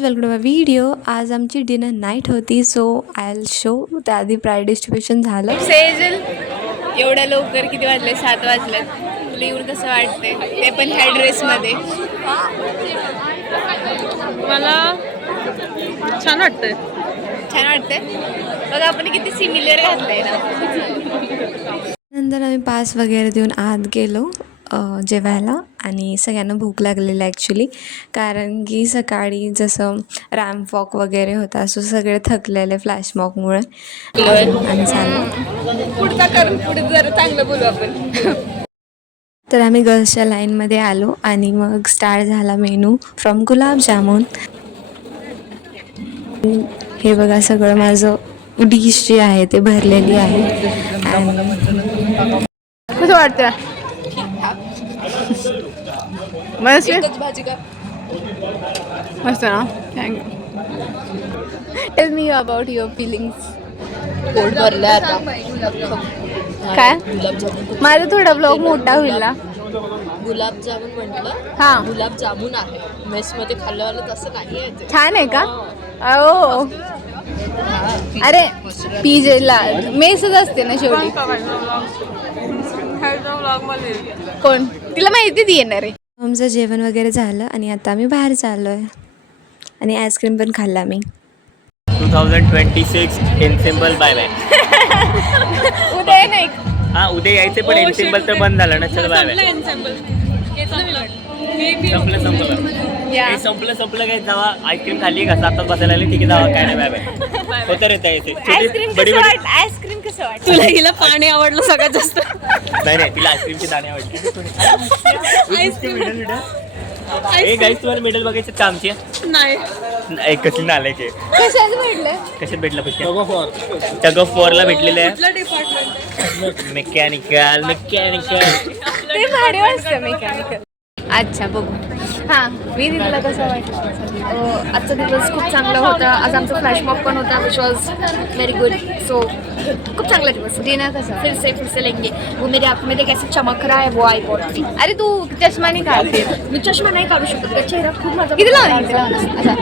Guys, welcome to my video. आज आमची dinner night होती, सो आय विल शो. त्याआधी प्राईड डिस्ट्रीब्युशन झालं. सेजल, एवढ्या लवकर किती वाजले? 7 वाजलेत. तुला येऊन कसं वाटते, ते पण ह्या ड्रेसमध्ये? मला छान वाटतंय. छान वाटते बघा, आपण किती सिमिलर घातलंय ना. नंतर आम्ही पास वगैरे देऊन आत गेलो जेवायला. आणि सगळ्यांना भूक लागलेली ॲक्च्युली, कारण की सकाळी जसं रॅम्प वॉक वगैरे होता, सो सगळे थकलेले फ्लॅशमॉकमुळे. आणि चाललं पुढचा कर, पुढे जरा चांगलं बोलू आपण. तर आम्ही गर्ल्सच्या लाईनमध्ये आलो आणि मग स्टार्ट झाला मेनू फ्रॉम गुलाबजामुन. हे बघा, सगळं माझं डिश जे आहे ते भरलेली आहे. कसं वाटतं? मस्त भाजी का? मस्त ना. Thank you. Tell me about your feelings. पोट भरलं आता. काय? गुलाबजामुन. माझा थोडा ब्लॉग मोठा होईल ना. गुलाबजामुन म्हटलं. हां, गुलाबजामुन आहे. मेसमध्ये खाल्लंवालं तसं नाही आहे ते. छान आहे का? ओ, अरे पीजेला मेसच असते ना शेवटी. कोण? तिला माहिती ती येणार आहे. आमचं जेवण वगैरे झालं आणि आता आम्ही बाहेर चाललो आहे. आणि आईस्क्रीम पण खाल्ला मी. 2026 एनसेम्बल बाय बाय. उद्या नाही. हा, उद्या यायचे पण एनसेम्बल तर बंद झालं ना. चल बाय बाय. संपलं काय? जावा आईस्क्रीम खाल्ली का? 7 तास बसायला आली, ठीक आहे, जावा, काय नाही, बाय बाय. होतं येते आईस्क्रीम कसं वाटतं? तुला हिला पाणी आवडलं सगळ्यात जास्त. नाही, तिला आईस्क्रीमची दाणे आवडली. तुम्हाला मेडल बघायचे का आमची? नाही. कसली नालायक आहे. कशाच भेटलं? कशात भेटलं पैसे? टग ऑफ वॉरला भेटलेले आहे. मेकॅनिकल ते भारी वाटतं मेकॅनिकल. अच्छा, बघू. हां, तुला कसं वाटलं? आजचा दिवस खूप चांगला होता. आज आमचा फ्लॅशमॉब पण होता, which was very good. So खूप चांगला दिवस. डिनर कसं? फिर से लेंगे. वो मेरी आँख में कैसे चमक रहा है, वो आई वॉन्ट. अरे तू चष्मा नाही काढते. मी चष्मा नाही काढू शकत, चेहरा खूप माझा किती लावून? अच्छा.